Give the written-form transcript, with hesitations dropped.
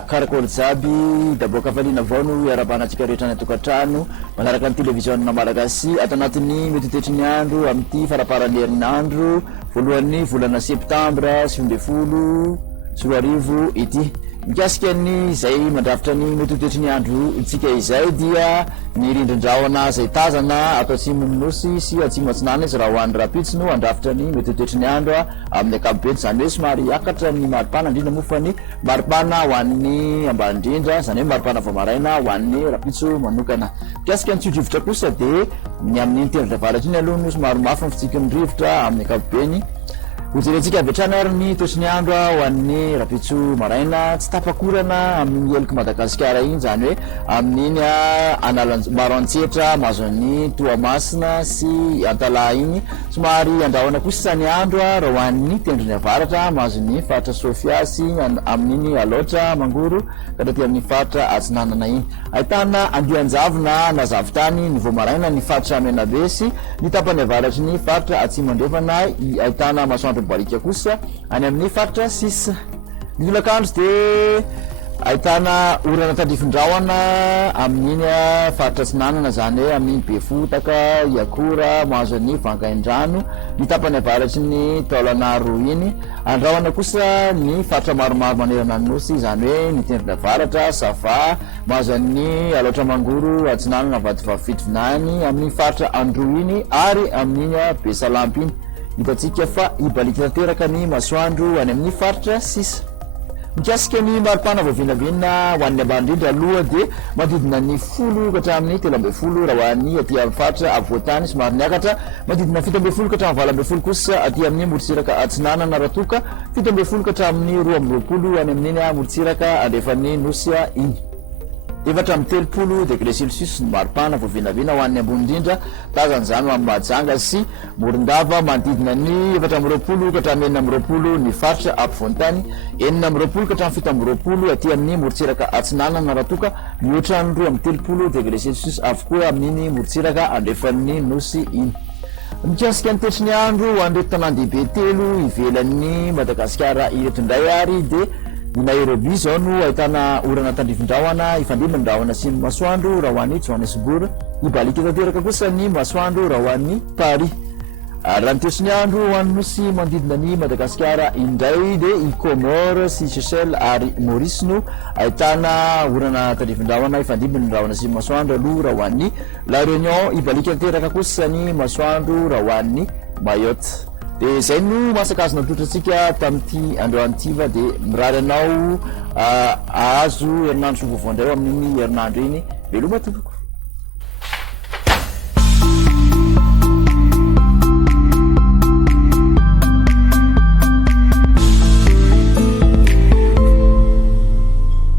karakôry jiaby da boka falina avao no iarabanatsika rehetra ny tokantrano manaraka ny televiziona malagasy ato anatin'ny mety toetry andro amin'ity faraparan'ny herinandro voalohan'ny volana septambra 20 sy 20 ity mikasika ny zay mandrafitra ny mety toetry ny andro itsika izay dia ny rindrindraona zay tazana ato atsimon'ny nosy sy atsimo atsinana izy raha hoan'ny rapitsy no andrafitra ny mety toetry ny andro amin'ny ankapobeny zany hoe somary akatra ny maripana indrindra mofa ny maripana hoan'ny ambany indrindra zany hoe maripana vamaraina hoan'ny rapitso manokana mikasika ny tsiodrivotra kosa dia ny amin'ny tendrona valatriny aloha no somary mafy fitsika ny rivotra amin'ny ankapobeny hojerentsika avetrana ary ny toetry ny andro ho an'ny rapitso maraina tsy tapakorana amin'ny eloko Madagasikara iny zany hoe amin'iny maro antsetra mahazo ny toamasina sy antala iny somary andrahoana kosa ny andro raha ho an'ny tendrony avaratra mahazo ny faritra Sofia sy amin'iny aloatra mangoro kadati amin'ny faritra atsinanana iny ahitana andianjavona na zavitany ny vomaraina ny faritra menabe sy ny tapany avaratry ny faritra atsimandrefana ahitana masoandro barika kosa any amin'ny faritra sisa ny tolakandro dia ahitana orana tandrifindrahoana amin'iny faritra tsinanana zany hoe amin'ny befotaka iakora mahazo ny vangaindrano ny tapany avaratry ny taolana roa iny andrahoana kosa ny faritra maromaro manerana ny nosy zany hoe ny tendrona avaratra sava mahazo ny aloatra mangoro atsinanana vadivavitovinaany amin'ny faritra andro iny ary amin'iny besalampy iny hitatsika fa ibalika tanteraka ny masoandro any amin'ny faritra sisa mikasika ny maripana voavinavina ho an'ny ambany indrindra aloha dia manodidina ny 10 katramin'ny 13 raha ho an'ny aty amin'ny faritra avoatany somary niakatra manodidina 17 katramin'ny 20 kosa aty amin'ny morotsiraka atsinanana raha toka 17 katramin'ny 20 any amin'iny morotsiraka andrefan'ny nosya iny efatra amin'ny 30 degré celsius ny maripana voavinavina ho an'ny ambony indrindra tazan'izany amin'ny Mahajanga sy Morondava manodidina ny 4 katramin'ny 20 ny faritra ampovoantany 4 katramin'ny 7 aty amin'ny morotsiraka atsinanana raha toka mihoatra ny 2 amin'ny 30 degré celsius avokoa amin'iny morotsiraka andrefan'ny nosy iny mikasika ny toetry ny andro ho an'ireto tanàn-dehibe telo ivelan'ny Madagasikara ireto indray ary dia i Nairobi zao no ahitana orana tandrifindrahoana ifandimba ny rahona sy ny masoandro raha ho an'ny Johannesburg ibalika tanteraka kosa ny masoandro raha ho an'ny Paris raha ny toetry ny andro ho an'ny nosy manodidina ny Madagasikara indray dia i Comores sy Seychelles ary Maurice no ahitana orana tandrifindrahoana ifandimba ny rahona sy ny masoandro aloha raha ho an'ny La Réunion ibalika tanteraka kosa ny masoandro raha ho an'ny Mayotte dia zay no masakazona totratsika tamin'ity androantiva dia mirary anao ahazo herinandro sovaovao indray amin'iny herinandro iny veloma tompoko